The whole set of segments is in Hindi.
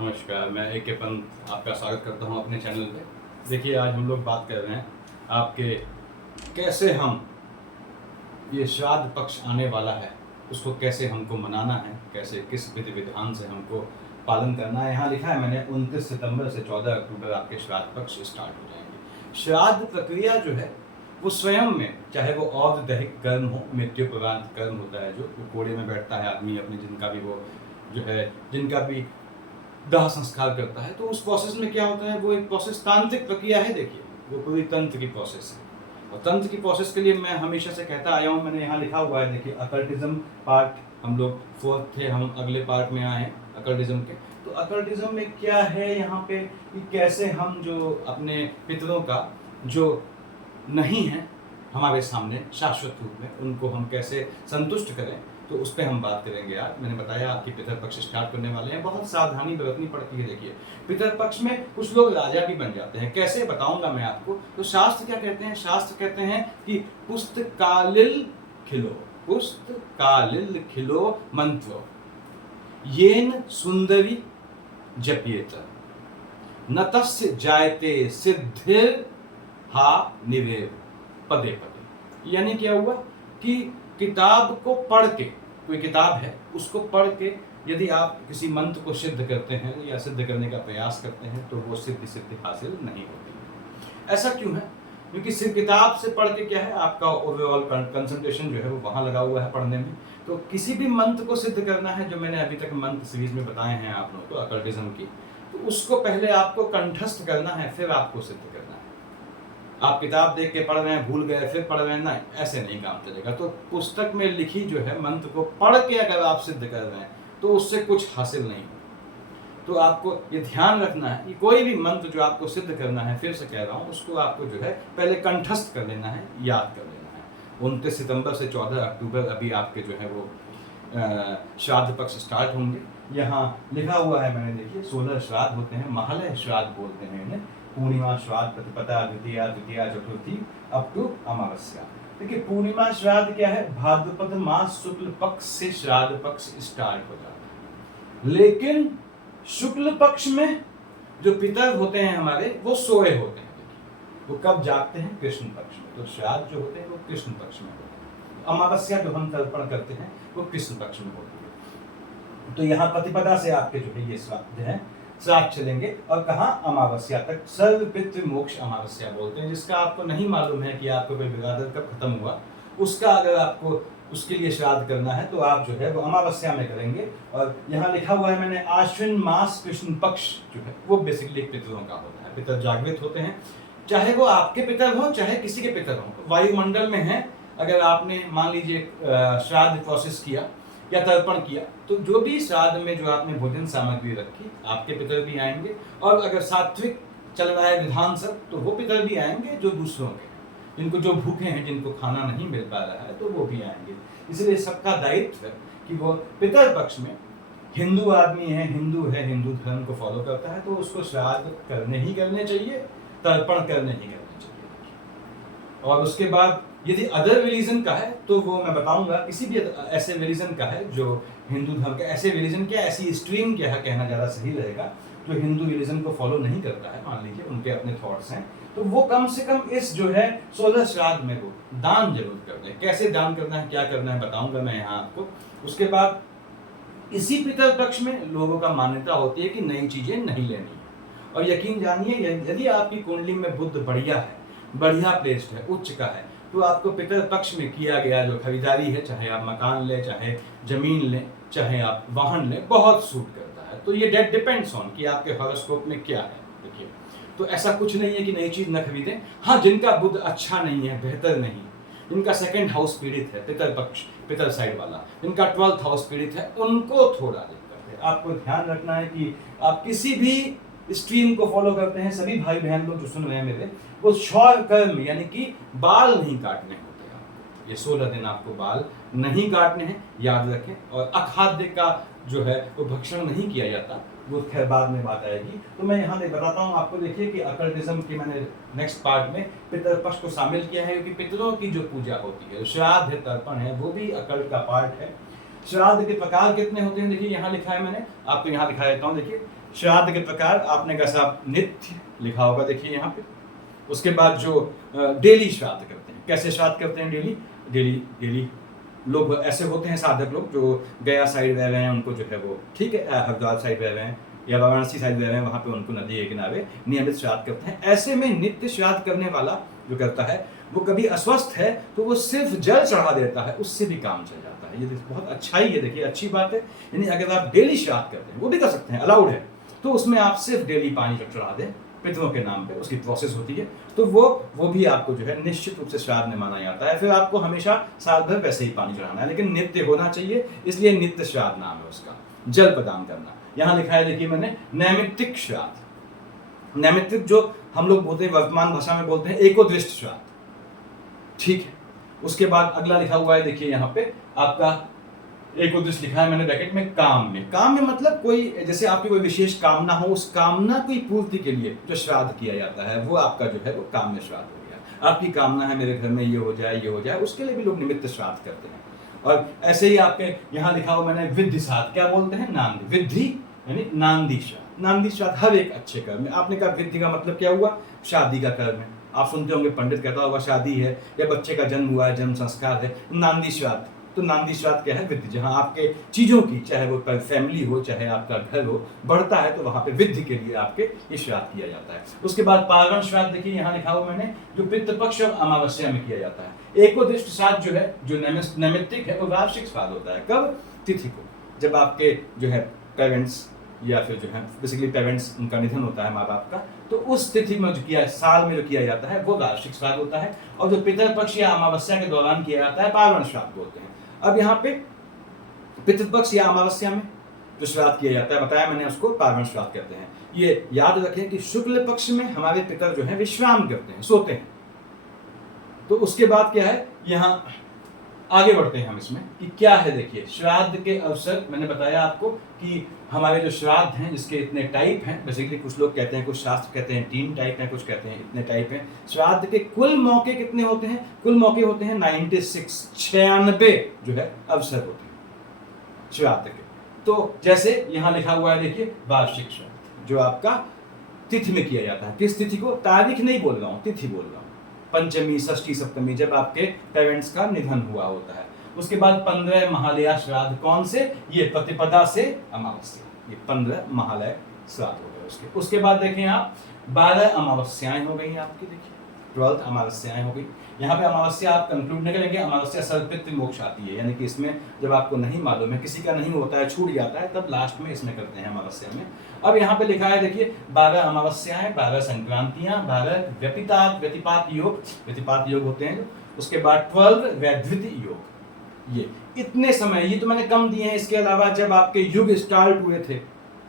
नमस्कार, मैं ए.के. पंत आपका स्वागत करता हूं अपने चैनल पे। देखिए, आज हम लोग बात कर रहे हैं आपके कैसे हम ये श्राद्ध पक्ष आने वाला है, उसको कैसे हमको मनाना है, कैसे किस विधि-विधान से हमको पालन करना है। यहाँ लिखा है मैंने 29 सितंबर से 14 अक्टूबर आपके श्राद्ध पक्ष स्टार्ट हो जाएंगे। श्राद्ध प्रक्रिया जो है वो स्वयं में, चाहे वो औपदैहिक कर्म हो, मृत्युपरांत कर्म होता है, जो कोड़े में बैठता है आदमी अपने, जिनका भी वो जो है, जिनका भी दाह संस्कार करता है, तो उस प्रोसेस में क्या होता है, वो एक प्रोसेस तांत्रिक प्रक्रिया है। देखिए, वो पूरी तंत्र की प्रोसेस है, और तंत्र की प्रोसेस के लिए मैं हमेशा से कहता आया हूँ, मैंने यहाँ लिखा हुआ है, देखिए, अकल्टिज्म पार्ट हम लोग 4th थे, हम अगले पार्ट में आए हैं अकल्टिज्म के। तो अकल्टिज्म में क्या है यहाँ पे कि कैसे हम जो अपने पितरों का जो नहीं है हमारे सामने शाश्वत रूप में, उनको हम कैसे संतुष्ट करें, तो उस पर हम बात करेंगे। यार, मैंने बताया आपकी पितर पक्ष स्टार्ट करने वाले हैं, बहुत सावधानी बरतनी पड़ती है। देखिए, पितर पक्ष में कुछ लोग राजा भी बन जाते हैं, कैसे बताऊंगा मैं आपको। तो शास्त्र क्या कहते हैं? शास्त्र कहते हैं कि पुस्तकालिल खिलो, पुस्तकालिल खिलो मंत्रो येन सुंदरी जप्येत न तस्य जायते सिद्धिर हा निवेद पदे पदे। यानी क्या हुआ कि किताब को पढ़ के, कोई किताब है उसको पढ़ के यदि आप किसी मंत्र को सिद्ध करते हैं या सिद्ध करने का प्रयास करते हैं, तो वो सिद्धि हासिल नहीं होती है। ऐसा क्यों है? क्योंकि सिर्फ किताब से पढ़ के क्या है, आपका ओवरऑल कंसंट्रेशन जो है वो वहाँ लगा हुआ है पढ़ने में। तो किसी भी मंत्र को सिद्ध करना है, जो मैंने अभी तक मंत्र सीरीज में बताए हैं आप लोगों को अकल्टिज्म की, तो उसको पहले आपको कंठस्थ करना है, फिर आपको सिद्ध करना है। आप किताब देख के पढ़ रहे हैं, भूल गए, फिर पढ़ रहे हैं, ना, ऐसे नहीं काम चलेगा। तो पुस्तक में लिखी जो है मंत्र को पढ़ के अगर आप सिद्ध कर रहे हैं, तो उससे कुछ हासिल नहीं हो। तो आपको ये ध्यान रखना है कि कोई भी मंत्र जो आपको सिद्ध करना है, फिर से कह रहा हूँ, उसको आपको जो है पहले कंठस्थ कर लेना है, याद कर लेना है। 29 सितंबर से 14 अक्टूबर अभी आपके जो है वो श्राद्ध पक्ष स्टार्ट होंगे। यहाँ लिखा हुआ है मैंने, देखिए, 16 श्राद्ध होते हैं, महालय श्राद्ध बोलते हैं इन्हें। पूर्णिमा श्राद्ध, प्रतिपदा, द्वितीया, तृतीया, चतुर्थी, अप टू अमावस्या। देखिए, पूर्णिमा श्राद्ध क्या है? भाद्रपद मास शुक्ल पक्ष से श्राद्ध पक्ष स्टार्ट हो जाता है, लेकिन शुक्ल पक्ष में जो पितर होते हैं हमारे, वो सोए होते हैं। वो कब जागते हैं? कृष्ण पक्ष में। तो श्राद्ध जो होते हैं वो कृष्ण पक्ष में होते हैं। अमावस्या जो हम तर्पण करते हैं वो कृष्ण पक्ष में होती है। तो यहाँ प्रतिपदा से आपके जो है ये श्राद्ध है, श्राद्ध चलेंगे, और कहाँ? अमावस्या तक। सर्व पितृ मोक्ष अमावस्या बोलते हैं। जिसका आपको नहीं मालूम है कि आपको कोई बिरादर कब खत्म हुआ, उसका अगर आपको उसके लिए श्राद्ध करना है, तो आप जो है वो अमावस्या में करेंगे। और यहाँ लिखा हुआ है मैंने, आश्विन मास कृष्ण पक्ष जो है वो बेसिकली पितरों का होता है। पितर जागृत होते हैं, चाहे वो आपके पितर हो, चाहे किसी के पितर हो। वायुमंडल में है, अगर आपने मान लीजिए श्राद्ध प्रोसेस किया या तर्पण किया, तो जो भी श्राद्ध में जो आपने भोजन सामग्री रखी, आपके पितर भी आएंगे। और अगर सात्विक चल रहा है विधान सब, तो वो पितर भी आएंगे जो दूसरों के, जिनको जो भूखे हैं, जिनको खाना नहीं मिल पा रहा है, तो वो भी आएंगे। इसलिए सबका दायित्व है कि वो पितर पक्ष में हिंदू आदमी है, हिंदू हिंदू धर्म को फॉलो करता है, तो उसको श्राद्ध करने ही करने चाहिए, तर्पण करने ही करने चाहिए। और उसके बाद यदि अदर रिलीजन का है, तो वो मैं बताऊंगा, किसी भी ऐसे रिलीजन का है जो हिंदू धर्म का, ऐसे रिलीजन क्या, ऐसी स्ट्रीम क्या है कहना ज़्यादा सही रहेगा, जो हिंदू रिलीजन को फॉलो नहीं करता है, मान लीजिए उनके अपने थॉट्स हैं, तो वो कम से कम इस जो है 16 श्राद्ध में वो दान जरूर कर दें। कैसे दान करना है, क्या करना है, बताऊंगा मैं यहाँ आपको। उसके बाद इसी पितर पक्ष में लोगों का मान्यता होती है कि नई चीजें नहीं लेनी है। और यकीन जानिए, यदि आपकी कुंडली में बुध बढ़िया है, बढ़िया प्लेस्ड है, उच्च का है, तो आपको पितर पक्ष में किया गया जो खरीदारी है, चाहे आप मकान लें, चाहे जमीन लें, चाहे आप वाहन लें, बहुत सूट करता है। तो ये डेट डिपेंड्स ऑन कि आपके हॉरोस्कोप में क्या है। देखिए, तो ऐसा कुछ नहीं है कि नई चीज न खरीदें। हाँ, जिनका बुध अच्छा नहीं है, बेहतर नहीं, जिनका 2nd हाउस पीड़ित है, पितर पक्ष, पितर साइड वाला, जिनका 12th हाउस पीड़ित है, उनको थोड़ा दिक्कत है। आपको ध्यान रखना है कि आप किसी भी स्ट्रीम को फॉलो करते हैं, सभी भाई बहन लोग जो सुन रहे हैं मेरे, वो शौर कर्म यानी कि बाल नहीं काटने होते आपको। ये 16 दिन आपको बाल नहीं काटने हैं, याद रखें। और अखाद्य का जो है वो भक्षण नहीं किया जाता, वो खैर बाद में बात आएगी। तो मैं यहाँ बताता हूँ आपको। देखिए कि अकल्टिज्म की मैंने नेक्स्ट पार्ट में पितर पक्ष को शामिल किया है, क्योंकि पितरों की जो पूजा होती है, श्राद्ध है, तर्पण है, वो भी अकल्ट का पार्ट है। श्राद्ध के प्रकार कितने होते हैं, देखिए यहाँ लिखा है मैंने, आपको यहाँ दिखा देता हूँ। देखिए श्राद्ध के प्रकार आपने कैसा नित्य लिखा होगा, देखिए यहाँ पे। उसके बाद जो डेली श्राद्ध करते हैं, कैसे श्राद्ध करते हैं, डेली लोग ऐसे होते हैं साधक लोग जो गया साइड रह रहे हैं, उनको जो है वो ठीक है, हरिद्वार साइड रह रहे हैं या वाराणसी साइड रह रहे हैं, वहाँ पे उनको नदी के किनारे नियमित श्राद्ध करते हैं। ऐसे में नित्य श्राद्ध करने वाला जो करता है वो कभी अस्वस्थ है तो वो सिर्फ जल चढ़ा देता है, उससे भी काम चल जाता है। ये बहुत अच्छा ही है, देखिए अच्छी बात है। यानी अगर आप डेली श्राद्ध करते हैं, वो भी कर सकते हैं, अलाउड है, तो उसमें आप सिर्फ डेली पानी चढ़ा दें पितरों के नाम पे, उसकी प्रोसेस होती है, तो वो भी आपको जो है निश्चित रूप से श्राद्ध में माना जाता है। फिर आपको हमेशा साल भर वैसे ही पानी चढ़ाना है, लेकिन नित्य होना चाहिए, इसलिए नित्य श्राद्ध नाम है उसका, जल प्रदान करना। यहाँ लिखा है देखिए मैंने, नैमित्तिक श्राद्ध। नैमित्तिक जो हम लोग बोलते हैं, वर्तमान भाषा में बोलते हैं एकोदृष्ट श्राद्ध, ठीक है। उसके बाद अगला लिखा हुआ है, देखिए यहाँ पे आपका एकोदृष्ट लिखा है मैंने ब्रैकेट में, काम में मतलब कोई, जैसे आपकी कोई विशेष कामना हो, उस कामना की पूर्ति के लिए जो श्राद्ध किया जाता है वो आपका जो है वो काम्य श्राद्ध हो गया। आपकी कामना है मेरे घर में ये हो जाए, उसके लिए भी लोग निमित्त श्राद्ध करते हैं। और ऐसे ही आपके यहाँ लिखा हुआ मैंने विधि श्राद्ध, क्या बोलते हैं, नांदी, विधि यानी नांदी श्राद्ध। नांदी श्राद्ध हर एक अच्छे कर्म में, आपने कहा विधि का मतलब क्या हुआ, शादी का कर्म है। आप सुनते होंगे पंडित कहता होगा शादी है या बच्चे का जन्म हुआ है, जन्म संस्कार है, नांदी श्राद्ध। तो नांदी श्राद्ध क्या है, विधि, जहाँ आपके चीजों की, चाहे वो फैमिली हो चाहे आपका घर हो, बढ़ता है तो वहां पे विधि के लिए आपके ये श्राद्ध किया जाता है। उसके बाद पार्वण श्राद्ध, देखिए यहाँ लिखा हुआ मैंने, जो पितृपक्ष और अमावस्या में किया जाता है। एकोदृष्ट श्राद्ध जो है, जो नैमित्तिक है, वो वार्षिक श्राद्ध होता है। कब, तिथि को, जब आपके जो है पेरेंट्स या फिर जो है बेसिकली पेरेंट्स, उनका निधन होता है माँ बाप का, तो उस तिथि में जो किया, साल में जो किया जाता है वो वार्षिक श्राद्ध होता है। और जो पितृपक्ष या अमावस्या के दौरान किया जाता है, पार्वण श्राद्ध बोलते हैं। अब यहाँ पे पितृपक्ष या अमावस्या में जो श्राद्ध किया जाता है, बताया मैंने, उसको पार्वण श्राद्ध कहते हैं। ये याद रखें कि शुक्ल पक्ष में हमारे पितर जो है विश्राम करते हैं, सोते हैं। तो उसके बाद क्या है, यहाँ आगे बढ़ते हैं हम इसमें कि क्या है। देखिए श्राद्ध के अवसर, मैंने बताया आपको कि हमारे जो श्राद्ध हैं जिसके इतने टाइप हैं, बेसिकली कुछ लोग कहते हैं, कुछ शास्त्र कहते हैं 3 टाइप हैं, कुछ कहते हैं इतने टाइप हैं। श्राद्ध के कुल मौके कितने होते हैं, कुल मौके होते हैं 96 जो है अवसर होते हैं श्राद्ध के। तो जैसे यहाँ लिखा हुआ है, देखिए वार्षिक श्राद्ध जो आपका तिथि में किया जाता है। किस तिथि को, तारीख नहीं बोल रहा हूँ, तिथि बोल रहा हूँ, पंचमी, षष्ठी, सप्तमी, जब आपके पेरेंट्स का निधन हुआ होता है। उसके बाद 15 महालया श्राद्ध, कौन से, ये प्रतिपदा से अमावस्या, ये 15 महालय श्राद्ध हो गए। उसके बाद देखें आप, 12 अमावस्याएं हो गई आपकी, देखिए 12 अमावस्याएं हो गई। यहाँ पे अमावस्या आप कंक्लूड नहीं करेंगे, अमावस्या सर्वपितृ मोक्ष आती है, यानी कि इसमें जब आपको नहीं मालूम है, किसी का नहीं होता है, छूट जाता है, तब लास्ट में इसमें करते हैं अमावस्या में। अब यहाँ पे लिखा है, देखिए 12 अमावस्याएं, 12 संक्रांतियां, 12 व्यतिपात योग होते हैं। उसके बाद 12 वैद्युति योग। ये इतने समय, ये तो मैंने कम दिए हैं। इसके अलावा जब आपके युग स्टार्ट हुए थे,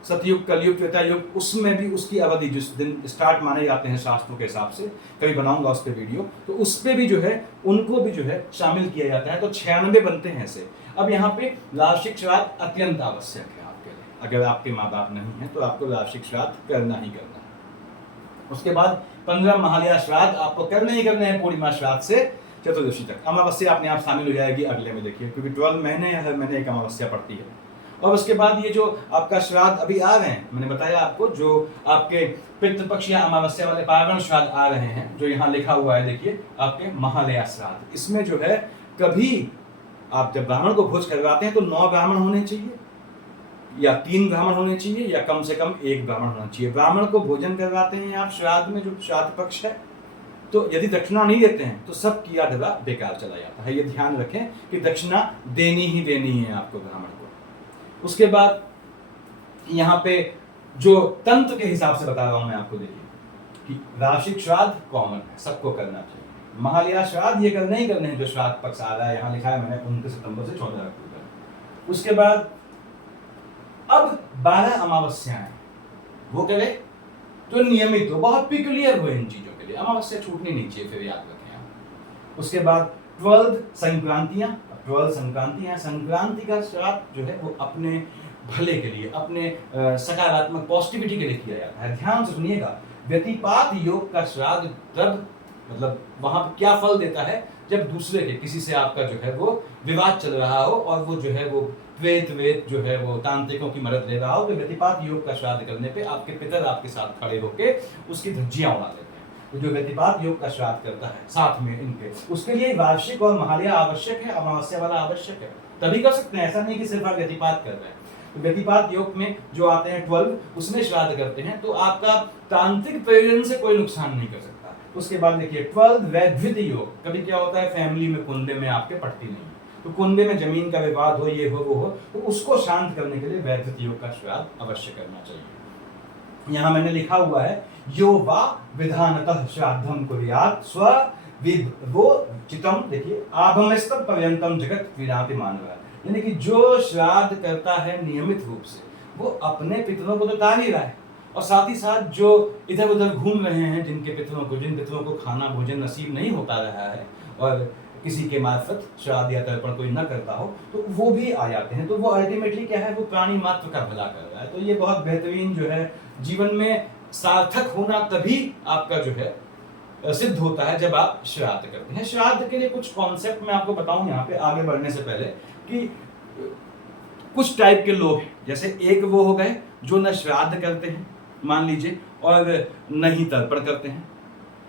सतयुग, कलयुग, त्रेता युग, उसमें भी उसकी अवधि जिस दिन स्टार्ट माने जाते हैं शास्त्रों के हिसाब से, कभी बनाऊंगा उस पर वीडियो, तो उस पर भी जो है उनको भी जो है शामिल किया जाता है। तो 96 बनते हैं ऐसे। अब यहाँ पे वार्षिक श्राद्ध अत्यंत आवश्यक है आपके लिए। अगर आपके माँ बाप नहीं है तो आपको वार्षिक श्राद्ध करना ही करना है। उसके बाद 15 महालया श्राद्ध आपको करने ही करने हैं, पूर्णिमा श्राद्ध से चतुर्दशी तक। अमावस्या अपने आप शामिल हो जाएगी अगले में, देखिए, क्योंकि 12 महीने या हर महीने एक अमावस्या पड़ती है। और उसके बाद ये जो आपका श्राद्ध अभी आ रहे हैं, मैंने बताया आपको, जो आपके पितृपक्ष या अमावस्या वाले पार्वण श्राद्ध आ रहे हैं, जो यहाँ लिखा हुआ है, देखिए आपके महालया श्राद्ध। इसमें जो है, कभी आप जब ब्राह्मण को भोज करवाते हैं तो 9 ब्राह्मण होने चाहिए या 3 ब्राह्मण होने चाहिए या कम से कम 1 ब्राह्मण होना चाहिए। ब्राह्मण को भोजन करवाते हैं आप श्राद्ध में, जो श्राद्ध पक्ष है, तो यदि दक्षिणा नहीं देते हैं तो सब किया धरा बेकार चला जाता है। ये ध्यान रखें कि दक्षिणा देनी ही देनी है आपको ब्राह्मण को। उसके बाद यहाँ पे जो तंत्र के हिसाब से बता रहा हूं मैं आपको, देखिए कि वार्षिक श्राद्ध कॉमन है, सबको करना चाहिए। महालया श्राद्ध ये करने ही करने हैं, जो श्राद्ध पक्ष आ रहा है, यहाँ लिखा है मैंने 29 सितंबर से 14 अक्टूबर। उसके बाद अब 12 अमावस्याएं, वो करे जो नियमित हो, बहुत पिक्युलियर हो इन चीजों के लिए, अमावस्या छूटनी नहीं चाहिए, फिर याद रखें आप। उसके बाद 12 संक्रांतियां, 12 संक्रांतियां, संक्रांति का श्राद्ध जो है वो अपने भले के लिए, अपने सकारात्मक पॉजिटिविटी के लिए किया जाता है। ध्यान से सुनिएगा, व्यतिपात योग का श्राद्ध तब मतलब वहां पे क्या फल देता है, जब दूसरे के किसी से आपका जो है वो विवाद चल रहा हो और वो जो है वो प्रेत वेत जो है वो तांत्रिकों की मदद ले रहा हो, तो व्यतिपात योग का श्राद्ध करने पे आपके पितर आपके साथ खड़े होके उसकी धज्जियां उड़ा देते हैं। तो जो व्यतिपात योग का श्राद्ध करता है साथ में इनके, उसके लिए वार्षिक और महालया आवश्यक है, अमावस्या वाला आवश्यक है, तभी कर सकते हैं। ऐसा नहीं कि सिर्फ आप व्यतिपात कर रहे हैं। तो व्यतिपात योग में जो आते हैं 12, उसमें श्राद्ध करते हैं तो आपका तांत्रिक प्रयोजन से कोई नुकसान नहीं कर सकता। उसके बाद देखिए 12 वैद्युत योग, कभी क्या होता है फैमिली में कुंडे में आपके पड़ती नहीं, तो कुंडे में जमीन का विवाद हो, ये हो वो हो, तो उसको शांत करने के लिए वैद्युत योग का श्राद्ध अवश्य करना चाहिए। यहाँ मैंने लिखा हुआ है यो वा विधानतः श्राद्धम कुर्यात् स्व विभो चितम, देखिए आभमस्तम पर्यंतम जगत विनाति मानव, यानी कि जो श्राद्ध करता है नियमित रूप से वो अपने पितरों को तो तार ही रहा है, और साथ ही साथ जो इधर उधर घूम रहे हैं जिन पितरों को खाना भोजन नसीब नहीं होता रहा है और किसी के मार्फत श्राद्ध या तर्पण कोई न करता हो, तो वो भी आ जाते हैं। तो वो अल्टीमेटली क्या है, वो प्राणी मात्र का भला कर रहा है। तो ये बहुत बेहतरीन जो है जीवन में सार्थक होना तभी आपका जो है सिद्ध होता है जब आप श्राद्ध करते हैं। श्राद्ध के लिए कुछ कॉन्सेप्ट मैं आपको बताऊं यहाँ पे आगे बढ़ने से पहले, कि कुछ टाइप के लोग हैं, जैसे एक वो हो गए जो न श्राद्ध करते हैं मान लीजिए और न ही तर्पण करते हैं।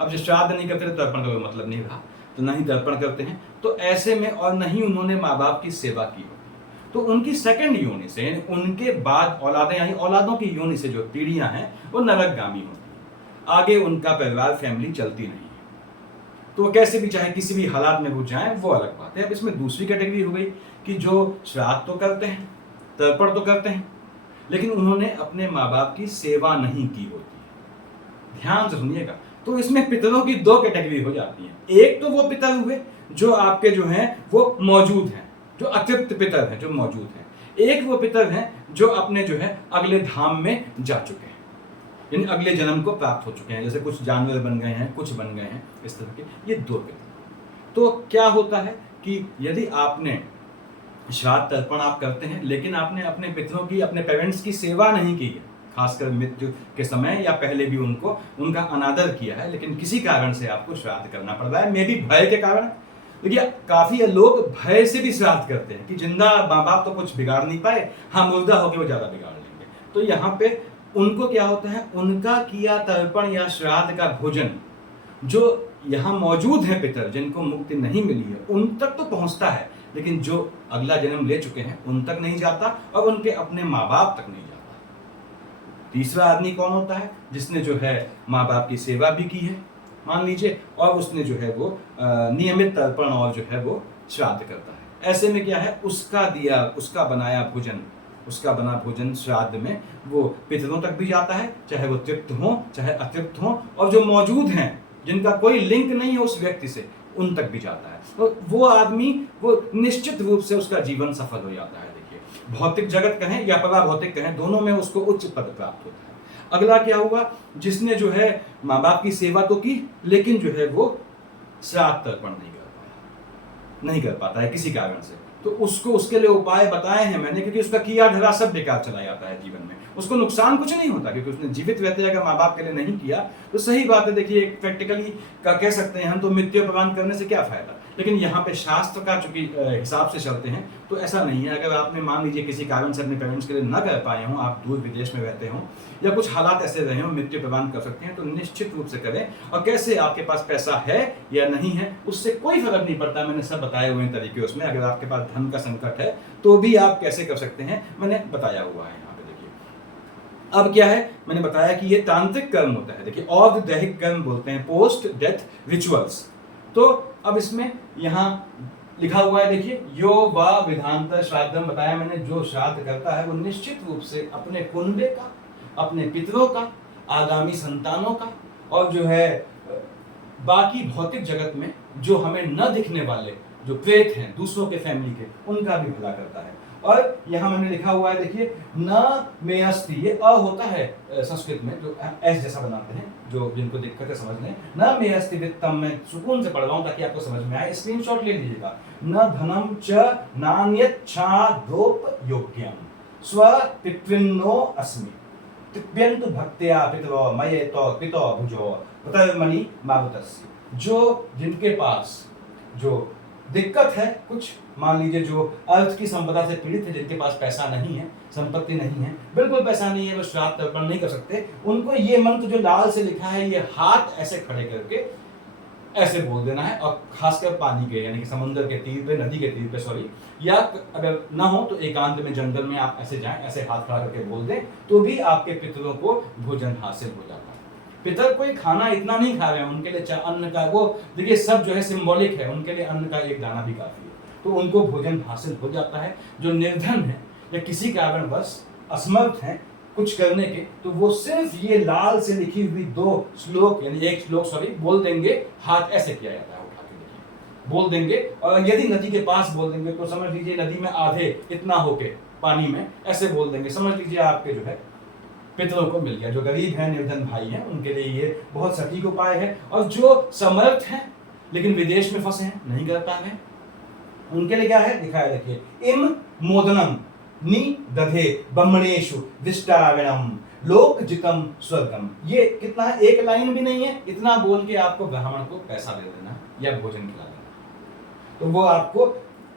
अब जो श्राद्ध नहीं करते तो तर्पण का कोई मतलब नहीं रहा, तो न ही तर्पण करते हैं, तो ऐसे में और न ही उन्होंने माँ बाप की सेवा की होती, तो उनकी सेकंड योनि से, उनके बाद औलादें यानी औलादों की योनि से जो पीढ़ियां हैं वो नरकगामी होती हैं, आगे उनका परिवार फैमिली चलती नहीं है। तो कैसे भी चाहे किसी भी हालात में वो जाए वो अलग बात है। अब इसमें दूसरी कैटेगरी हो गई कि जो श्राद्ध तो करते हैं तर्पण तो करते हैं लेकिन उन्होंने अपने माँ बाप की सेवा नहीं की होती है। ध्यान से सुनिएगा, तो इसमें पितरों की दो कैटेगरी हो जाती है। एक तो वो पितर हुए जो आपके जो हैं वो मौजूद हैं, जो अतृप्त पितर हैं जो मौजूद हैं। एक वो पितर हैं जो अपने जो है अगले धाम में जा चुके हैं, यानी अगले जन्म को प्राप्त हो चुके हैं, जैसे कुछ जानवर बन गए हैं, कुछ बन गए हैं, इस तरह के ये दो पितर। तो क्या होता है कि यदि आपने श्राद्ध तर्पण आप करते हैं लेकिन आपने अपने पितरों की, अपने पेरेंट्स की सेवा नहीं की है, खासकर मृत्यु के समय या पहले भी उनका अनादर किया है, लेकिन किसी कारण से आपको श्राद्ध करना पड़ रहा है, मे भी भय के कारण। देखिए काफी लोग भय से भी श्राद्ध करते हैं कि जिंदा माँ बाप तो कुछ बिगाड़ नहीं पाए, हाँ मुर्दा होकर वो ज्यादा बिगाड़ लेंगे। तो यहाँ पे उनको क्या होता है, उनका किया तर्पण या श्राद्ध का भोजन जो यहाँ मौजूद है पितर जिनको मुक्ति नहीं मिली है उन तक तो पहुंचता है, लेकिन जो अगला जन्म ले चुके हैं उन तक नहीं जाता और उनके अपने माँ बाप तक नहीं जाता। तीसरा आदमी कौन होता है, जिसने जो है माँ बाप की सेवा भी की है मान लीजिए, और उसने जो है वो नियमित तर्पण और जो है वो श्राद्ध करता है। ऐसे में क्या है, उसका बना भोजन श्राद्ध में वो पितरों तक भी जाता है, चाहे वो तृप्त हो चाहे अतृप्त हो, और जो मौजूद हैं जिनका कोई लिंक नहीं है उस व्यक्ति से उन तक भी जाता है। तो वो आदमी वो निश्चित रूप से उसका जीवन सफल हो जाता है। देखिए भौतिक जगत कहें या पराभौतिक कहें, दोनों में उसको उच्च पद प्राप्त होता है। अगला क्या हुआ, जिसने जो है माँ बाप की सेवा तो की लेकिन जो है वो श्राद्ध तर्पण नहीं कर पाता है किसी कारण से, तो उसके लिए उपाय बताए हैं मैंने, क्योंकि उसका किया धरा सब बेकार चला जाता है जीवन में, उसको नुकसान कुछ नहीं होता क्योंकि उसने जीवित रहते अगर माँ बाप के लिए नहीं किया तो सही बात है। देखिए प्रैक्टिकली का कह सकते हैं हम, तो मृत्यु प्रदान करने से क्या फायदा, लेकिन यहाँ पे शास्त्र का चूंकि हिसाब से चलते हैं तो ऐसा नहीं है। अगर आपने मान लीजिए किसी कारण से अपने पेरेंट्स के लिए न कर पाए हों, आप दूर विदेश में रहते हों या कुछ हालात ऐसे रहे हों, मृत्यु प्रदान कर सकते हैं, तो निश्चित रूप से करें। और कैसे, आपके पास पैसा है या नहीं है उससे कोई फर्क नहीं पड़ता, मैंने सब बताए हुए हैं तरीके उसमें। अगर आपके पास धन का संकट है तो भी आप कैसे कर सकते हैं मैंने बताया हुआ है यहाँ पे। देखिए अब क्या है, मैंने बताया कि ये तांत्रिक कर्म होता है। देखिए और दैहिक कर्म बोलते हैं पोस्ट डेथ रिचुअल्स। तो अब इसमें यहाँ लिखा हुआ है, देखिए यो वा विधानतः श्राद्धम बताया मैंने, जो श्राद्ध करता है वो निश्चित रूप से अपने कुनबे का, अपने पितरों का, आगामी संतानों का, और जो है बाकी भौतिक जगत में जो हमें न दिखने वाले जो प्रेत हैं दूसरों के फैमिली के, उनका भी भला करता है। और यहाँ मैंने लिखा हुआ है, देखिए न में अस्ति, ये अ होता है संस्कृत में जो एस जैसा बनाते हैं, जो जिनको दिक्कत है समझने, न में अस्ति वित्तम, मैं सुकून से पढ़ रहा हूँ ताकि आपको समझ में आए, स्क्रीनशॉट ले लीजिएगा। न धनम च नान्यच्छादोप योग्यम स्व पितृन्नो अस्मि तृप्यन्तु भक्त्या पितरो मये तो पितो भुजो पितर्मणि मारुतस्य। जो जिनके पास जो दिक्कत है, कुछ मान लीजिए जो अर्थ की संपदा से पीड़ित है, जिनके पास पैसा नहीं है, संपत्ति नहीं है, बिल्कुल पैसा नहीं है, वो श्राद्ध तर्पण नहीं कर सकते, उनको ये मंत्र जो लाल से लिखा है, ये हाथ ऐसे खड़े करके ऐसे बोल देना है। और खासकर पानी के यानी कि समुद्र के तीर पे, नदी के तीर पे सॉरी, या अगर ना हो तो एकांत में जंगल में आप ऐसे जाएं, ऐसे हाथ खड़ा करके बोल दें, तो भी आपके पितरों को भोजन हासिल हो जाता है। पितर कोई खाना इतना नहीं खा रहे हैं, उनके लिए अन्न का वो देखिए सब जो है सिंबॉलिक है, उनके लिए अन्न का एक दाना भी काफी है, तो उनको भोजन हासिल हो जाता है। जो निर्धन है या किसी कारणवश असमर्थ है कुछ करने के, तो वो सिर्फ ये लाल से लिखी हुई 2 श्लोक यानी 1 श्लोक सॉरी बोल देंगे, हाथ ऐसे किया जाता है उठा के देखिए, बोल देंगे। और यदि नदी के पास बोल देंगे तो समझ लीजिए नदी में आधे इतना होके पानी में ऐसे बोल देंगे, समझ लीजिए आपके जो है पितरों को मिल गया। जो गरीब है, निर्धन भाई हैं, उनके लिए ये बहुत सटीक उपाय है। और जो समर्थ हैं लेकिन विदेश में फंसे हैं, नहीं कर पा रहे, उनके लिए क्या है दिखाया देखिए, इम मोदनम नि दधे ब्रह्मणेषु दिष्टाविणम लोकजितम स्वर्गम। ये कितना है, एक लाइन भी नहीं है, इतना बोल के आपको ब्राह्मण को पैसा दे देना या भोजन खिला देना, तो वो आपको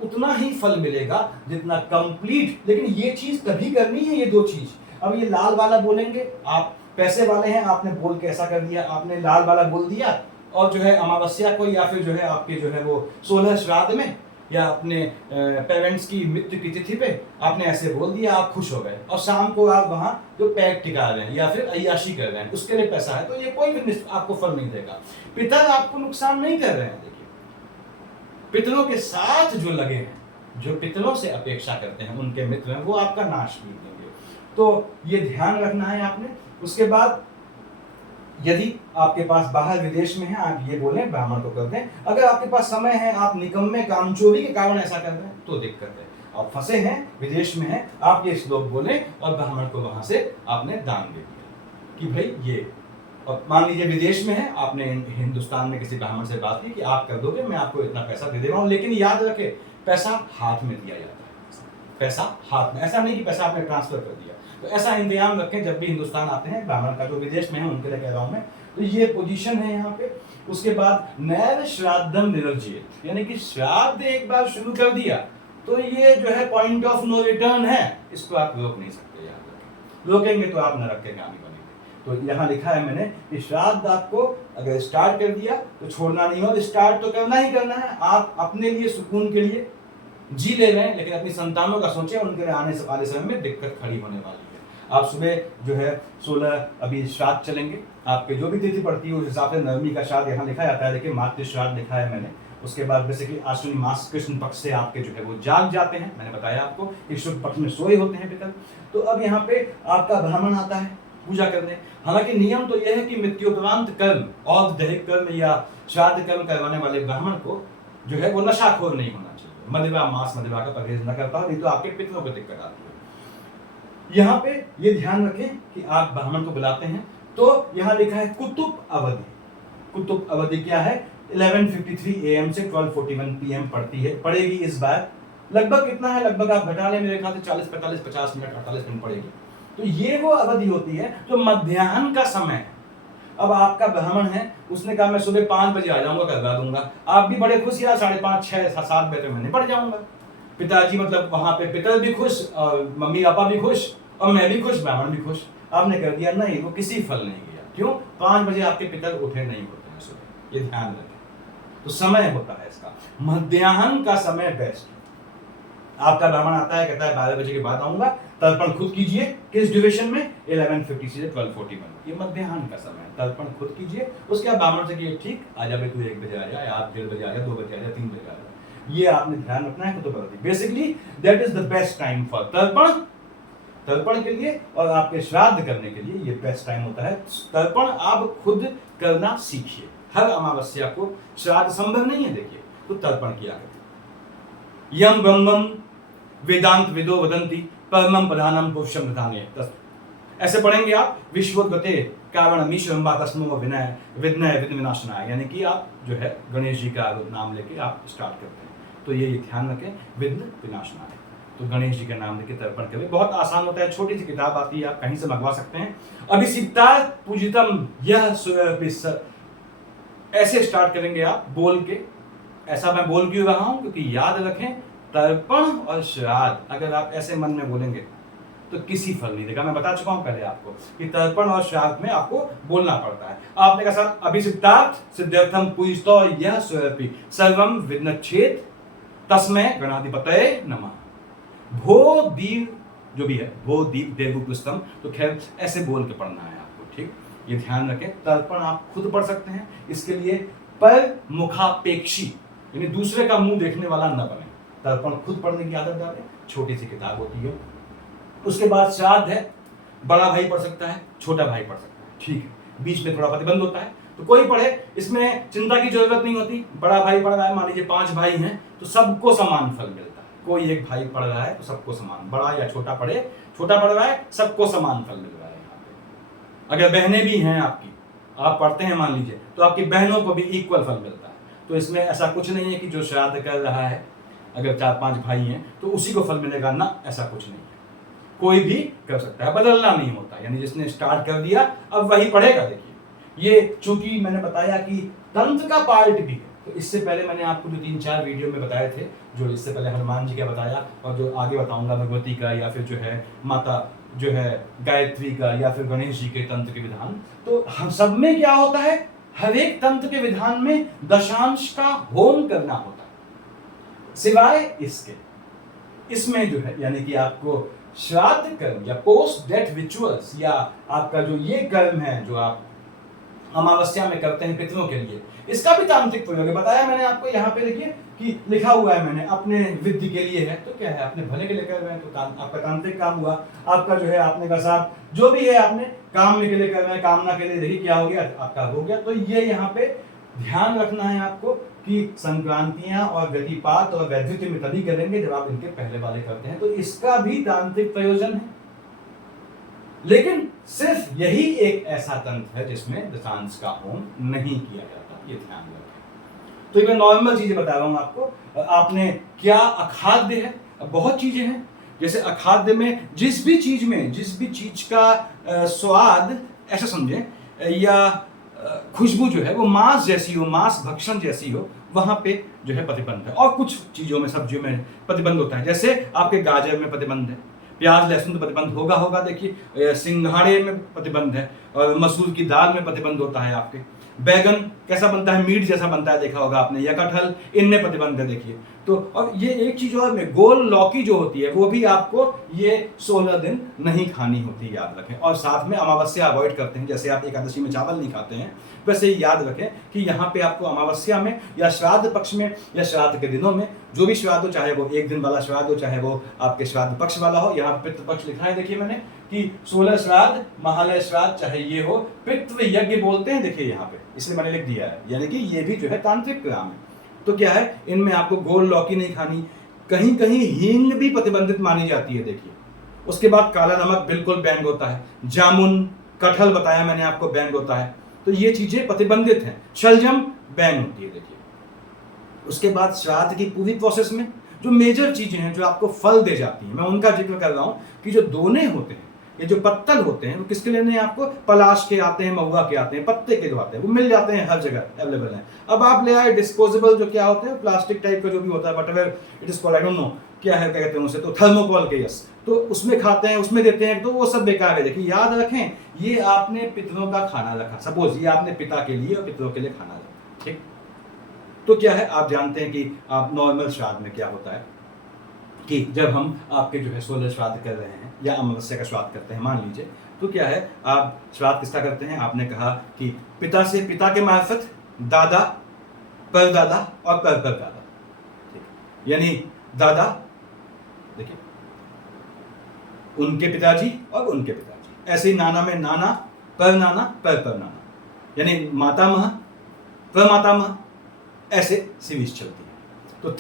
उतना ही फल मिलेगा जितना कंप्लीट। लेकिन ये चीज तभी करनी है, ये 2 चीज। अब ये लाल वाला बोलेंगे, आप पैसे वाले हैं, आपने बोल के ऐसा कर दिया, आपने लाल वाला बोल दिया, और जो है अमावस्या को या फिर जो है आपके जो है वो 16 श्राद्ध में या अपने पेरेंट्स की मृत्यु की तिथि पे आपने ऐसे बोल दिया, आप खुश हो गए, और शाम को आप वहां जो पैक टिका रहे हैं या फिर अय्याशी कर रहे हैं, उसके लिए पैसा है, तो ये कोई भी आपको फल नहीं देगा। पितर आपको नुकसान नहीं कर रहे हैं। देखिए, पितरों के साथ जो लगे हैं, जो पितरों से अपेक्षा करते हैं, उनके मित्र हैं, वो आपका नाश कर देंगे। तो ये ध्यान रखना है आपने। उसके बाद यदि आपके पास बाहर विदेश में है, आप ये बोलें ब्राह्मण को कर दें। अगर आपके पास समय है, आप निकम्मे कामचोरी के कारण ऐसा कर रहे हैं, तो दिक्कत है। आप फंसे हैं, विदेश में हैं, आप ये श्लोक बोलें और ब्राह्मण को वहां से आपने दान दे दिया कि भाई ये। और मान लीजिए विदेश में है, आपने हिंदुस्तान में किसी ब्राह्मण से बात की कि आप कर दोगे, मैं आपको इतना पैसा दे दे रहा हूँ, लेकिन याद रखें पैसा हाथ में दिया जाता है, पैसा हाथ में, ऐसा नहीं कि पैसा आपने ट्रांसफर कर दिया। तो ऐसा इंतजाम रखें जब भी हिंदुस्तान आते हैं ब्राह्मण का, जो विदेश में है उनके लिए कह रहा हूं मैं। तो ये पोजीशन है यहाँ पे। उसके बाद नैव श्राद्धम निरज्येत, यानी कि श्राद्ध एक बार शुरू कर दिया तो ये जो है पॉइंट ऑफ नो रिटर्न है, इसको आप रोक नहीं सकते। याद रखें, रोकेंगे तो आप नरक के गामी बनेंगे। तो यहाँ लिखा है मैंने कि श्राद्ध आपको अगर स्टार्ट कर दिया तो छोड़ना नहीं हो, स्टार्ट तो करना ही करना है। आप अपने लिए सुकून के लिए जी ले रहे हैं, लेकिन अपनी संतानों का सोचें, उनके आने वाले समय में दिक्कत खड़ी होने वाली है। आप सुबह जो है 16 अभी श्राद्ध चलेंगे, आपके जो भी तिथि पड़ती है उस हिसाब से नवमी का श्राद्ध यहाँ लिखा जाता है। देखिए मातृ श्राद्ध लिखा है मैंने। उसके बाद जैसे कि आश्विनी मास कृष्ण पक्ष से आपके जो है वो जाग जाते हैं, मैंने बताया आपको, इस शुक्ल पक्ष में सोए होते हैं पितर। तो अब यहाँ पे आपका ब्राह्मण आता है पूजा करने। हालांकि नियम तो यह है कि मृत्युपरांत कर्म और दैहिक कर्म या श्राद्ध कर्म करवाने वाले ब्राह्मण को जो है वो नशाखोर नहीं होना चाहिए, मदिरा मांस मदिरा का परहेज न करता हो, नहीं तो आपके पितरों को दिक्कत आती है। यहाँ पे ये ध्यान रखें कि आप ब्राह्मण को बुलाते हैं तो यहाँ लिखा है कुतुब अवधि। कुतुब अवधि क्या है? 11:53 AM से 12:41 PM पड़ेगी इस बार। लगभग कितना है, लगभग आप घटा लें, मेरे ख्याल से 40, 45, 50 मिनट, 48 मिनट पड़ेगी। तो ये वो अवधि होती है जो मध्याह्न का समय है। अब आपका ब्राह्मण है, उसने कहा मैं सुबह 5 बजे आ जाऊंगा, करवा दूंगा। आप भी बड़े खुश, यार 5:30, 6, 7 बजे मैं निपट जाऊंगा। पिताजी मतलब वहां पे पिता भी खुश और मम्मी पापा भी खुश और मैं भी खुश, ब्राह्मण भी खुश। आपने कर दिया नहीं, वो किसी फल नहीं गया। क्यों? 5 बजे आपके पितर उठे नहीं होते हैं सुबह, ये ध्यान रखें। तो समय होता है इसका, मध्याह्न का समय बेस्ट। आपका ब्राह्मण आता है, कहता है 12 बजे के बाद आऊंगा, तर्पण खुद कीजिए। किस ड्यूरेशन में? 11:50 से 12:41, ये मध्याह्न का समय है। तर्पण खुद कीजिए, उसके बाद ब्राह्मण से कि ठीक आ जा भाई, तू 1 बजे आ जा, आप 1:30 बजे आ जा, 2 बजे आ जा, 3 बजे आ जा। ये आपने ध्यान रखना है। Qutub basically that is the best time for तर्पण के लिए और आपके श्राद्ध करने के लिए ये बेस्ट टाइम होता है। तर्पण आप खुद करना सीखिए। हर अमावस्या को श्राद्ध संभव नहीं है, देखिए, तो तर्पण किया करिए। यम ब्रह्मम वेदांत विदो वदंती परमं प्रधानम पुरुषम प्रधान्ये, ऐसे पढ़ेंगे आप। विश्वोद्गते कारण मीश्वरम्बा तस्मो विनय विद्नय विघ्न विनाशनाय, यानी कि आप जो है गणेश जी का नाम लेके आप स्टार्ट करते हैं। तो ये ध्यान रखें, विघ्न विनाशनाय, तो गणेश जी का नाम लेके तर्पण करें। बहुत आसान होता है, छोटी सी किताब आती है, आप कहीं से मंगवा सकते हैं। अभिषिक्ता पूजितम यह ऐसे स्टार्ट करेंगे आप बोल के। ऐसा मैं बोल क्यों रहा हूं, क्योंकि याद रखें तर्पण और श्राद्ध अगर आप ऐसे मन में बोलेंगे तो किसी फल नहीं देगा। मैं बता चुका हूं पहले आपको कि तर्पण और श्राद्ध में आपको बोलना पड़ता है। आपने कहा सर अभिसिद्धार्थ सिद्ध्यर्थम पूजितो यह स्वरपि सर्वम विघ्नच्छेद तस्मै गणाधिपतये नमः। भो दीव जो भी है, भो दीप देवुपृष्ठम, तो खैर ऐसे बोल के पढ़ना है आपको, ठीक। ये ध्यान रखें। तर्पण आप खुद पढ़ सकते हैं, इसके लिए पर मुखापेक्षी यानी दूसरे का मुंह देखने वाला न बने। तर्पण खुद पढ़ने की आदत डालें, छोटी सी किताब होती है। उसके बाद श्राद्ध है, बड़ा भाई पढ़ सकता है, छोटा भाई पढ़ सकता है, ठीक है। बीच में थोड़ा प्रतिबंध होता है तो कोई पढ़े, इसमें चिंता की जरूरत नहीं होती। बड़ा भाई पढ़ रहा है, मान लीजिए 5 भाई हैं तो सबको समान फल मिलता है। कोई एक भाई पढ़ रहा है तो सबको समान, बड़ा या छोटा पढ़े, छोटा पढ़ रहा है सबको समान फल मिल रहा है यहाँ पे। अगर बहनें भी हैं आपकी, आप पढ़ते हैं मान लीजिए, तो आपकी बहनों को भी इक्वल फल मिलता है। तो इसमें ऐसा कुछ नहीं है कि जो श्राद्ध कर रहा है अगर 4-5 भाई हैं तो उसी को फल मिलेगा ना, ऐसा कुछ नहीं है। कोई भी कर सकता है, बदलना नहीं होता। यानी जिसने स्टार्ट कर दिया अब वही पढ़ेगा। देखिए ये चूंकि मैंने बताया कि तंत्र का पार्ट भी है, तो इससे पहले मैंने आपको जो 3-4 वीडियो में बताए थे, जो इससे पहले हनुमान जी का बताया और जो आगे बताऊंगा भगवती का, या फिर जो है माता जो है गायत्री का, या फिर गणेश जी के तंत्र के विधान, तो हम सब में क्या होता है, हर एक तंत्र के विधान में दशांश का होम करना होता है। सिवाय इसके, इसमें जो है यानी कि आपको श्राद्ध कर्म या पोस्ट डेथ रिचुअल्स, या आपका जो ये कर्म है जो आप अमावस्या में करते हैं पितरों के लिए, इसका भी तांत्रिक प्रयोग है। बताया मैंने आपको, यहाँ पे देखिए कि लिखा हुआ है मैंने, अपने वृद्धि के लिए है, तो क्या है अपने भले के लिए कर रहे हैं, तो आपका तांत्रिक काम हुआ। आपका जो है आपने कहा साहब जो भी है आपने काम के लिए कर रहे हैं, कामना के लिए, देखिए क्या हो गया, आपका हो गया। तो ये यहाँ पे ध्यान रखना है आपको कि संक्रांतियां और व्यतिपात और वैद्युति में तभी करेंगे जब आप इनके पहले वाले करते हैं, तो इसका भी तांत्रिक प्रयोजन है। लेकिन सिर्फ यही एक ऐसा तंत्र है जिसमें दशांश का होम नहीं किया जाता, ये ध्यान रखें। तो ये मैं नॉर्मल चीजें बता रहा हूं आपको। आपने क्या अखाद्य है, बहुत चीजें हैं। जैसे अखाद्य में जिस भी चीज का स्वाद ऐसा समझे या खुशबू जो है वो मांस जैसी हो, मांस भक्षण जैसी हो, वहां पे जो है प्रतिबंध है। और कुछ चीजों में, सब्जियों में प्रतिबंध होता है। जैसे आपके गाजर में प्रतिबंध है, प्याज लहसुन तो प्रतिबंध होगा देखिए, सिंघाड़े में प्रतिबंध है, और मसूर की दाल में प्रतिबंध होता है। आपके बैगन कैसा बनता है, मीट जैसा बनता है, देखा होगा आपने, या कटहल, इनमें प्रतिबंध है देखिए। तो और ये एक चीज और में, गोल लौकी जो होती है वो भी आपको ये 16 दिन नहीं खानी होती, याद रखें। और साथ में अमावस्या अवॉइड करते हैं, जैसे आप एकादशी में चावल नहीं खाते हैं, वैसे ही याद रखें कि यहाँ पे आपको अमावस्या में या श्राद्ध पक्ष में या श्राद्ध के दिनों में, जो भी श्राद्ध हो, चाहे वो एक दिन वाला श्राद्ध हो, चाहे वो आपके श्राद्ध पक्ष वाला हो, यहाँ पितृ पक्ष लिखा है देखिए मैंने कि 16 श्राद्ध, महालय श्राद्ध, चाहे ये हो, पितृ यज्ञ बोलते हैं देखिए यहाँ पे, इसलिए मैंने लिख दिया है। यानी कि ये भी जो है तांत्रिक काम है। तो क्या है, इनमें आपको गोल लौकी नहीं खानी, कहीं कहीं हींग भी प्रतिबंधित मानी जाती है देखिए। उसके बाद काला नमक बिल्कुल बैंड होता है, जामुन, कटहल बताया मैंने आपको बैंड होता है, तो ये चीजें प्रतिबंधित हैं। शलजम बैन होती है देखिए। उसके बाद श्राद्ध की पूरी प्रोसेस में जो मेजर चीजें हैं जो आपको फल दे जाती हैं, मैं उनका जिक्र कर रहा हूं कि जो दोने होते हैं, ये जो पत्तल होते हैं, वो किसके लेने आपको, पलाश के आते हैं, महुआ के आते हैं, पत्ते के जो आते हैं, वो मिल जाते हैं, हर जगह अवेलेबल हैं। अब आप ले आए डिस्पोजेबल, जो क्या होते हैं, प्लास्टिक टाइप का जो भी होता है, whatever it is called, I don't know क्या है, क्या कहते हैं उसे, तो थर्मोकोल के, यस, तो उसमें खाते हैं, उसमें देते हैं, तो वो सब बेकार है। देखिए याद रखें, ये आपने पितरों का खाना रखा, सपोज ये आपने पिता के लिए और पितरों के लिए खाना रखा, ठीक। तो क्या है, आप जानते हैं कि आप नॉर्मल श्राद्ध में क्या होता है कि जब हम आपके जो है 16 श्राद्ध कर रहे हैं या अमावस्या का श्राद्ध करते हैं मान लीजिए, तो क्या है, आप श्राद्ध किसका करते हैं, आपने कहा कि पिता से, पिता के मार्फत दादा, परदादा और परदादा, ठीक। यानी दादा देखिए, उनके पिताजी और उनके पिताजी, ऐसे ही नाना में नाना, परनाना, परनाना, यानी मातामह, प्रमातामह, ऐसे सीरीज चलती है। तो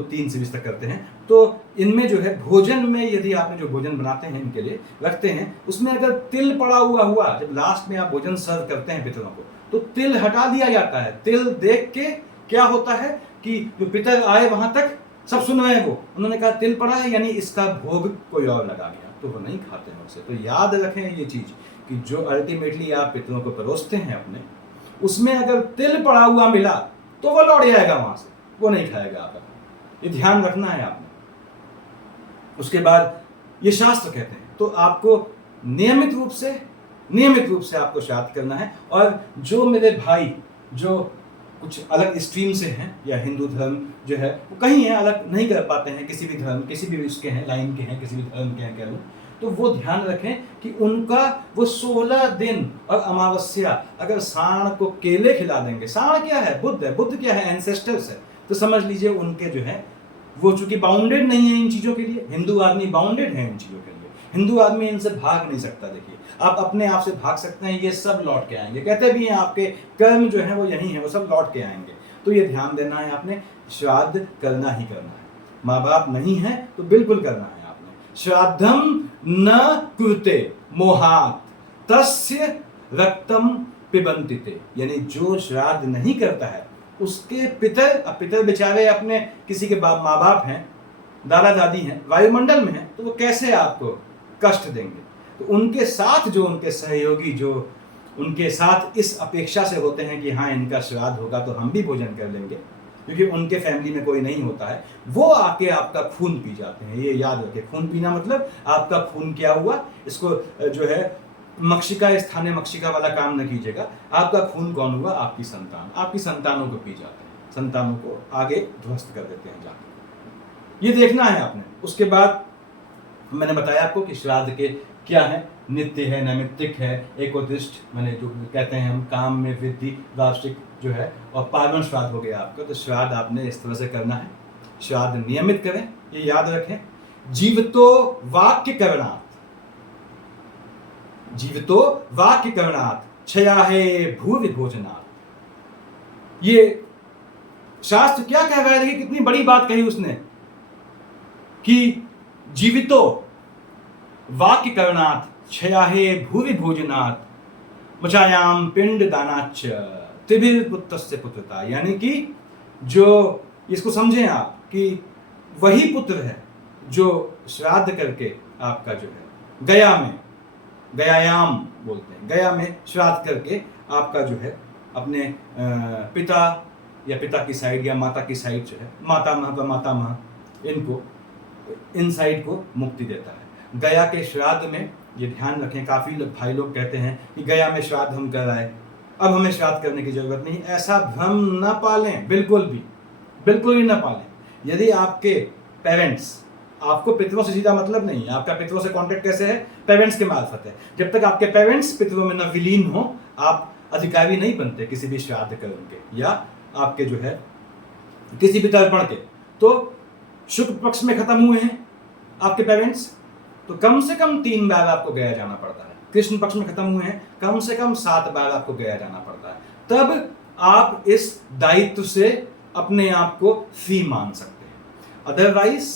3 सीरीज तक करते हैं। तो इनमें जो है भोजन में, यदि आपने जो भोजन बनाते हैं इनके लिए रखते हैं, उसमें अगर तिल पड़ा हुआ, जब लास्ट में आप भोजन सर्व करते हैं पितरों को, तो तिल हटा दिया जाता है। तिल देख के क्या होता है कि जो पितर आए वहां तक सब सुन रहे हैं, वो उन्होंने कहा तिल पड़ा है, यानी इसका भोग कोई और लगा गया, तो वो नहीं खाते हैं उससे। तो याद रखें ये चीज कि जो अल्टीमेटली आप पितरों को परोसते हैं अपने, उसमें अगर तिल पड़ा हुआ मिला तो वो लौट जाएगा वहां से, वो नहीं खाएगा आपका। ये ध्यान रखना है आपने। उसके बाद ये शास्त्र कहते हैं, तो आपको नियमित रूप से आपको श्राद्ध करना है। और जो मेरे भाई जो कुछ अलग स्ट्रीम से हैं या हिंदू धर्म जो है वो कहीं है, अलग नहीं कर पाते हैं, किसी भी धर्म, किसी भी उसके हैं, लाइन के हैं, किसी भी धर्म के हैं कह लूँ, तो वो ध्यान रखें कि उनका वो 16 दिन और अमावस्या अगर सांड को केले खिला देंगे, सांड क्या है, बुद्ध क्या है, एंसेस्टर्स है, तो समझ लीजिए उनके जो है वो चूंकि बाउंडेड नहीं है इन चीज़ों के लिए, हिंदू आदमी बाउंडेड है इन चीज़ों के लिए, हिंदू आदमी इनसे भाग नहीं सकता। देखिए आप अपने आप से भाग सकते हैं, ये सब लौट के आएंगे, कहते भी हैं आपके कर्म जो है वो यही है, वो सब लौट के आएंगे। तो ये ध्यान देना है आपने, श्राद्ध करना ही करना है। माँ बाप नहीं है तो बिल्कुल करना है आपने। श्राद्धम न कुरुते मोहात तस्य रक्तम पिबन्ति, यानी जो श्राद्ध नहीं करता है उसके पितर बेचारे अपने किसी के माँ बाप हैं, दादा दादी हैं, वायुमंडल में हैं, तो वो कैसे आपको कष्ट देंगे। तो उनके साथ जो उनके सहयोगी जो उनके साथ इस अपेक्षा से होते हैं कि हाँ इनका श्राद्ध होगा तो हम भी भोजन कर लेंगे, क्योंकि उनके फैमिली में कोई नहीं होता है, वो आके आपका खून पी जाते हैं। ये याद रखें, खून पीना मतलब आपका खून क्या हुआ, इसको जो है मक्षिका स्थाने मक्षिका वाला काम न कीजिएगा। आपका खून कौन हुआ, आपकी संतान, आपकी संतानों को पी जाते हैं, संतानों को आगे ध्वस्त कर देते हैं जाके। ये देखना है आपने। उसके बाद मैंने बताया आपको कि श्राद्ध के क्या है, नित्य है, नैमित्तिक है, एकोदिष्ट मैंने जो कहते हैं हम काम में वृद्धि, वार्षिक जो है, और पार्वन श्राद्ध हो गया आपका। तो श्राद्ध आपने इस तरह से करना है, श्राद्ध नियमित करें, ये याद रखें। जीवतो वाक्य करणात्, जीवतो वाक्य करणात् क्षयाहे भूरि भोजनात्। ये शास्त्र क्या कह रहा है, देखिए कितनी बड़ी बात कही उसने कि जीवितो वाक्य करणात् क्षयाहे भूरि भोजनात् मचायाम पिंड दानाच्च त्रिभिर पुत्रस्य पुत्रता। यानी कि जो इसको समझें आप कि वही पुत्र है जो श्राद्ध करके आपका जो है गया में, गयायाम बोलते हैं, गया में श्राद्ध करके आपका जो है अपने पिता या पिता की साइड या माता की साइड जो है, मातामह इनको, इन साइड को मुक्ति देता है। गया के श्राद्ध में ये ध्यान रखें, काफ़ी भाई लोग कहते हैं कि गया में श्राद्ध हम कर आए, अब हमें श्राद्ध करने की जरूरत नहीं। ऐसा भ्रम न पालें, बिल्कुल भी न पालें। यदि आपके पेरेंट्स, आपको पितरों से सीधा मतलब नहीं है, आपका पितरों से कांटेक्ट कैसे है, पेरेंट्स के मार्फत है। जब तक आपके पेरेंट्स पितरों में न विलीन हो, आप अधिकारी नहीं बनते किसी भी श्राद्ध कर्म के या आपके जो है किसी भी तर्पण के। तो शुक्ल पक्ष में खत्म हुए हैं आपके पेरेंट्स, तो कम से कम 3 बार आपको गया जाना पड़ता है। कृष्ण पक्ष में खत्म हुए हैं, कम से कम 7 बार आपको गया जाना पड़ता है। तब आप इस दायित्व से अपने आप को फ्री मान सकते हैं। अदरवाइज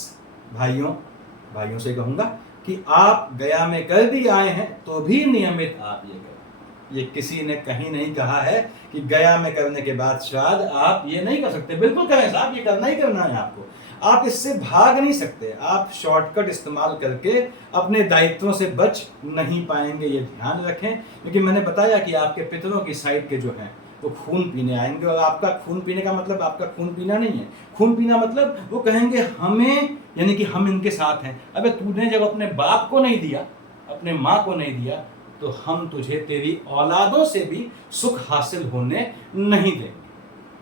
भाइयों से कहूंगा कि आप गया में कर भी आए हैं तो भी नियमित आप ये करें। ये किसी ने कहीं नहीं कहा है कि गया में करने के बाद श्राद्ध आप ये नहीं कर सकते। बिल्कुल करें साहब, ये करना ही करना है आपको, आप इससे भाग नहीं सकते। आप शॉर्टकट इस्तेमाल करके अपने दायित्वों से बच नहीं पाएंगे, ये ध्यान रखें। क्योंकि मैंने बताया कि आपके पितरों की साइड के जो हैं वो खून पीने आएंगे, और आपका खून पीने का मतलब आपका खून पीना नहीं है। खून पीना मतलब वो कहेंगे हमें, यानी कि हम इनके साथ हैं। अबे तूने जब अपने बाप को नहीं दिया, अपने माँ को नहीं दिया, तो हम तुझे तेरी औलादों से भी सुख हासिल होने नहीं देंगे।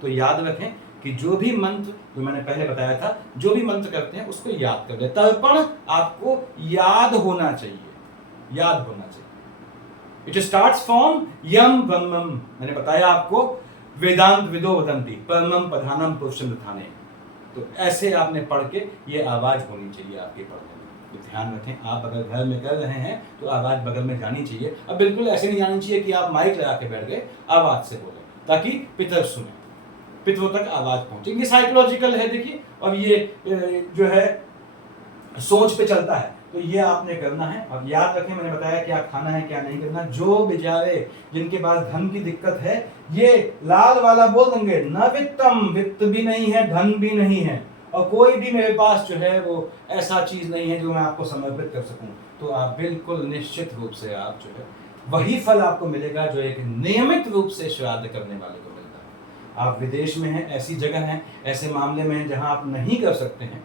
तो याद रखें कि जो भी मंत्र, जो मैंने पहले बताया था, जो भी मंत्र करते हैं उसको याद कर ले। तर्पण आपको याद होना चाहिए, याद होना चाहिए। इट स्टार्ट्स फ्रॉम यम ब्रह्मम, मैंने बताया आपको, वेदांत विदो वदंती परमम प्रधानम पुरुषम दधाने। तो ऐसे आपने पढ़ के ये आवाज होनी चाहिए आपके पढ़ने में। तो ध्यान रखें, आप अगर घर में कर रहे हैं तो आवाज बगल में जानी चाहिए। अब बिल्कुल ऐसे नहीं जानी चाहिए कि आप माइक लगा के बैठ गए, आवाज से बोले ताकि पितर सुने, पितरों तक आवाज पहुंचे। ये साइकोलॉजिकल है देखिए, और ये जो है सोच पे चलता है। तो ये आपने करना है। और याद रखें, मैंने बताया क्या खाना है क्या नहीं करना। जो बेचारे जिनके पास धन की दिक्कत है, ये लाल वाला बोल देंगे, न वित्तम, वित्त भी नहीं है, धन भी नहीं है, और कोई भी मेरे पास जो है वो ऐसा चीज नहीं है जो मैं आपको समर्पित कर सकूं। तो आप बिल्कुल निश्चित रूप से आप जो है वही फल आपको मिलेगा जो एक नियमित रूप से श्राद्ध करने वाले को मिलता है। आप विदेश में हैं, ऐसी जगह हैं, ऐसे मामले में हैं जहां आप नहीं कर सकते हैं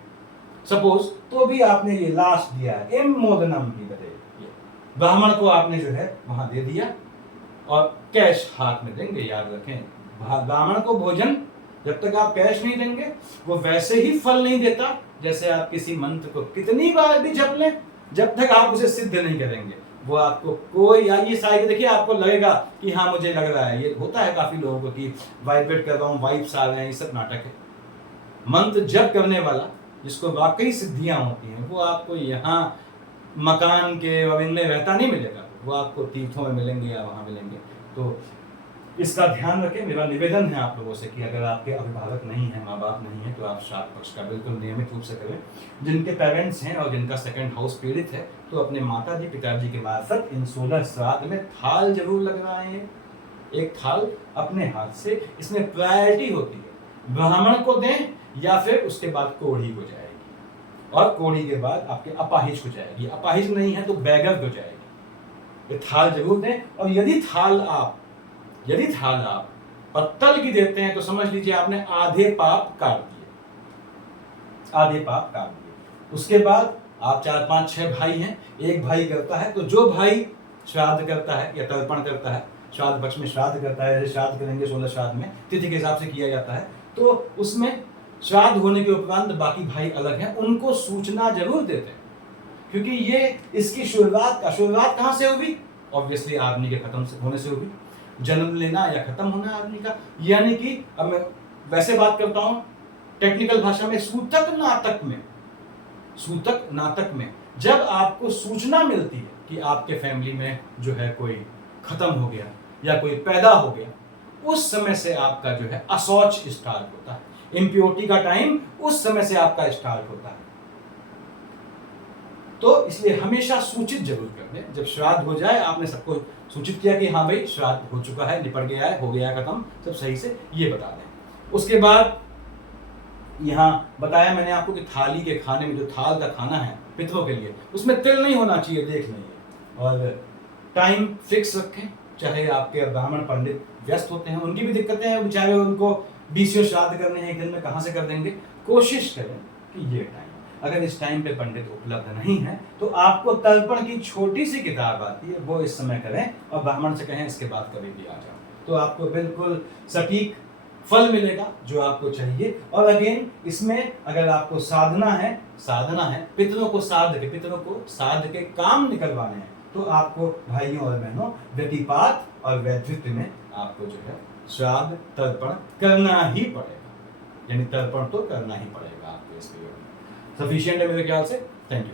सपोज, तो भी आपने ये लास्ट दिया है, इमोदनम की बदले ब्राह्मण को आपने जो है वहां दे दिया और कैश हाथ में देंगे। याद रखें, ब्राह्मण को भोजन जब तक आप कैश नहीं देंगे वो वैसे ही फल नहीं देता जैसे आप किसी मंत्र को कितनी बार भी जप लें, जब तक आप उसे सिद्ध नहीं करेंगे वो आपको कोई, या ये साइड देखिए आपको लगेगा कि हाँ मुझे लग रहा है, ये होता है काफी लोगों को कि वाइब्रेट कर रहा हूँ, वाइब्स आ रहे हैं, ये सब नाटक है। मंत्र जप करने वाला जिसको वाकई सिद्धियां होती हैं वो आपको यहाँ मकान के बंगले रहता नहीं मिलेगा, वो आपको तीर्थों में मिलेंगे या वहां मिलेंगे। तो इसका ध्यान रखें। मेरा निवेदन है आप लोगों से कि अगर आपके अभिभावक नहीं है, माँ बाप नहीं है, तो आप श्राद्ध पक्ष का बिल्कुल नियमित रूप से करें। जिनके पेरेंट्स हैं और जिनका सेकंड हाउस पीड़ित है तो अपने माता जी पिताजी के मार्फत इन 16 श्राद्ध में थाल जरूर लगवाएं। एक थाल अपने हाथ से, इसमें प्रायोरिटी होती है ब्राह्मण को दें या फिर उसके बाद कोढ़ी को जाएगी, और कोढ़ी के बाद आपके अपाहिज को जाएगी, अपाहिज नहीं है तो बैगर को जाएगी। थाल जरूर दें। और यदि थाल आप पत्तल की देते हैं तो समझ लीजिए आपने आधे पाप काट दिए। उसके बाद आप 4 5 6 भाई हैं, एक भाई करता है, तो जो भाई श्राद्ध करता है या तर्पण करता है, श्राद्ध पक्ष में श्राद्ध करता है, जैसे श्राद्ध करेंगे 16 श्राद्ध में तिथि के हिसाब से किया जाता है, तो उसमें श्राद्ध होने के उपरांत बाकी भाई अलग हैं, उनको सूचना जरूर देते हैं, क्योंकि ये इसकी शुरुआत कहाँ से हुई? ऑब्वियसली आदमी के खत्म होने से हुई। जन्म लेना या खत्म होना आदमी का, यानी कि अब मैं वैसे बात करता हूं टेक्निकल भाषा में, सूतक नातक में जब आपको सूचना मिलती है कि आपके फैमिली में जो है कोई खत्म हो गया या कोई पैदा हो गया, उस समय से आपका जो है असौच स्टार्ट होता है, इम्प्योरिटी का टाइम उस समय से आपका स्टार्ट होता है। तो इसलिए हमेशा सूचित जरूर कर दें। जब श्राद्ध हो जाए आपने सबको सूचित किया कि हाँ भाई श्राद्ध हो चुका है, निपट गया है, हो गया खत्म, सब सही से, ये बता दें। उसके बाद यहाँ बताया मैंने आपको कि थाली के खाने में, जो थाल का खाना है पितरों के लिए, उसमें तिल नहीं होना चाहिए, देख लीजिए। और टाइम फिक्स रखें, चाहे आपके ब्राह्मण पंडित व्यस्त होते हैं, उनकी भी दिक्कतें हैं, बेचारे उनको 20 श्राद्ध करने हैं एक दिन में, कहाँ से कर देंगे। कोशिश करें कि ये टाइम, अगर इस टाइम पे पंडित उपलब्ध नहीं है तो आपको तर्पण की छोटी सी किताब आती है, वो इस समय करें और ब्राह्मण से कहें इसके बाद कभी भी आ जाओ, तो आपको बिल्कुल सटीक फल मिलेगा जो आपको चाहिए। और अगेन इसमें अगर आपको साधना है, पितरों को साध के काम निकलवाने हैं, तो आपको भाइयों और बहनों व्यतिपात और वैधृत्य में आपको जो है श्राद्ध तर्पण करना ही पड़ेगा, यानी तर्पण तो करना ही पड़ेगा आपको इस पीरियड में। सफिशिएंट है मेरे ख्याल से। Thank you.